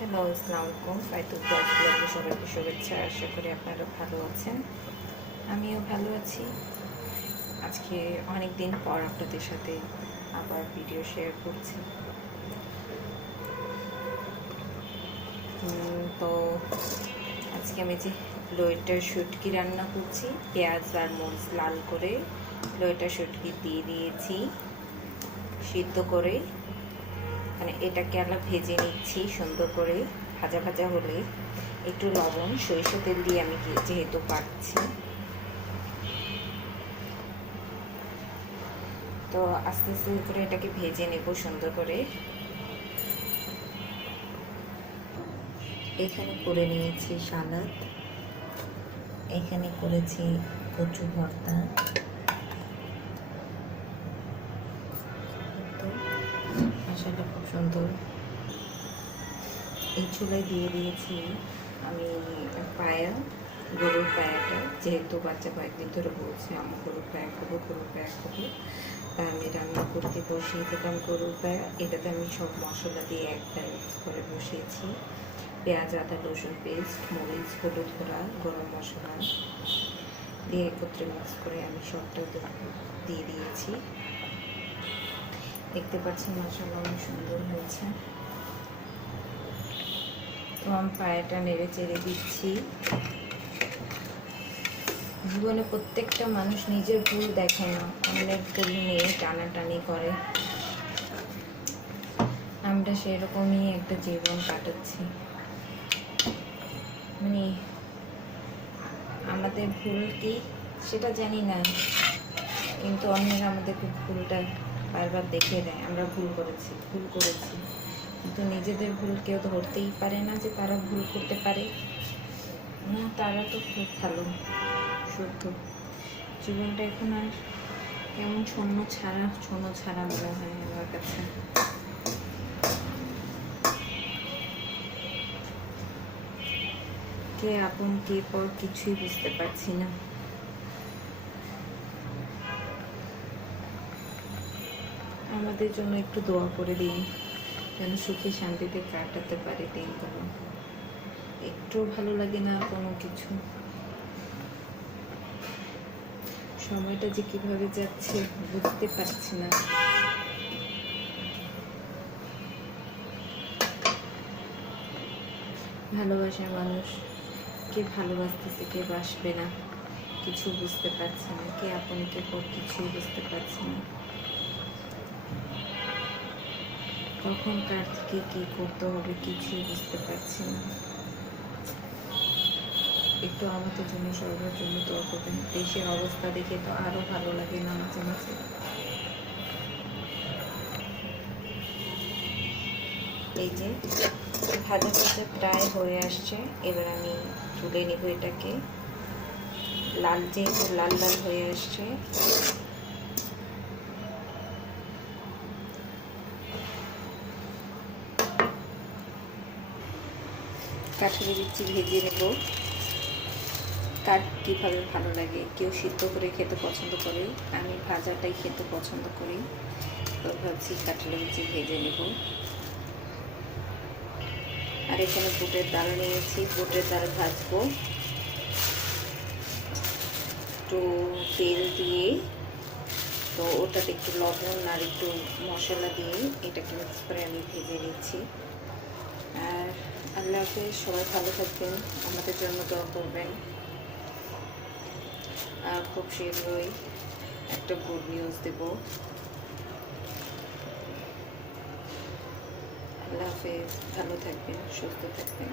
Hello আসসালামু আলাইকুম, ফাইতুল ব্লগে সবাইকে শুভেচ্ছা, আশা করি আপনারা ভালো আছেন। আমিও ভালো আছি। আজকে অনেক দিন পর আপনাদের সাথে আবার ভিডিও শেয়ার করছি। তো আজকে আমি যে লইটার শুটকি রান্না করছি, পেঁয়াজ আর মরিচ লাল করে লইটার শুটকি দিয়ে দিয়েছি, সিদ্ধ করে। মানে এটাকে আমরা ভেজে নিচ্ছি সুন্দর করে, ভাজা ভাজা হলে। একটু লবণ, সরিষা তেল দিয়ে আমি যেহেতু পাচ্ছি তো আস্তে আস্তে করে এটাকে ভেজে নেব সুন্দর করে। এখানে করে নিয়েছি সালাদ। এখানে করেছি কচু ভর্তা। সুন্দর। এই চুলায় দিয়ে দিয়েছি আমি পায়া গরুর পায়াটা, যেহেতু বাচ্চা কয়েকদিন ধরে বলছে আমি গরুর পায়া খাব, গরুর পায়া খাব। তা আমি রান্না করতে বসিয়ে দিলাম গরুর পায়া। এটাতে আমি সব মশলা দিয়ে একটা মিক্স করে বসিয়েছি। পেঁয়াজ, আদা, রসুন পেস্ট, মরিচ, হলুদ গুঁড়া, গরম মশলা দিয়ে একত্রে মিক্স করে আমি সবটা দিয়ে দিয়েছি। দেখতে পাচ্ছেন মশলা অনেক সুন্দর হয়েছে। তো আমি পায়েটা নেড়ে চেড়ে দিচ্ছি। জীবনে প্রত্যেকটা মানুষ নিজের ভুল দেখে না, অন্যের নিয়ে টানাটানি করে। আমরা সেরকমই একটা জীবন কাটাচ্ছি। মানে আমাদের ভুল কি সেটা জানি না, কিন্তু অন্যেরা আমাদেরকে ভুলটা বারবার দেখিয়ে দেয়, আমরা ভুল করেছি ভুল করেছি। কিন্তু নিজেদের ভুল কেউ ধরতেই পারে না যে তারা ভুল করতে পারে। না, তারা তো খুব ভালো, শুদ্ধ। জীবনটা এখন আর কেমন শূন্য ছাড়া শূন্য ছাড়া মনে হয় আমার কাছে। কে আপন, কে পর কিছুই বুঝতে পারছি না। আমাদের জন্য একটু দোয়া করে দিন, যেন সুখে শান্তিতে কাটাতে পারি দিনগুলো। একটু ভালো লাগে না কোনো কিছু। সময়টা যে কীভাবে যাচ্ছে বুঝতে পারছি না। ভালোবাসার মানুষ, কে ভালোবাসতেছে, কে বাসবে না, কিছু বুঝতে পারছে না, কে আপন কে কিছুই বুঝতে পারছে না। কখন কার থেকে কি করতে হবে কিছুই বুঝতে পারছি না। একটু আমাদের জন্য সবার জন্য দোয়া করবেন। দেশের অবস্থা দেখে তো আরও ভালো লাগে না মাঝে মাঝে। এই যে, ভাজা ভাজা প্রায় হয়ে আসছে। এবার আমি তুলে নেব এটাকে। লাল যেহেতু লাল লাল হয়ে আসছে কাঠুরি বিচি ভেজে নেব। কার কীভাবে ভালো লাগে? কেউ সিদ্ধ করে খেতে পছন্দ করে, আমি ভাজাটাই খেতে পছন্দ করি। তো ভাবছি কাঠুরি বিচি ভেজে নেব। আর এখানে বুটের ডাল নিয়েছি, বুটের ডাল ভাজবো। একটু তেল দিয়ে, তো ওটাতে একটু লবণ আর একটু মশলা দিয়ে এটাকে মিক্স করে আমি ভেজে নিচ্ছি। আর আল্লাহ হাফেজ, সবাই ভালো থাকবেন, আমাদের জন্য দোয়া করবেন। আর খুব শীঘ্রই একটা গুড নিউজ দেব। আল্লাহ হাফেজ, ভালো থাকবেন, সুস্থ থাকবেন।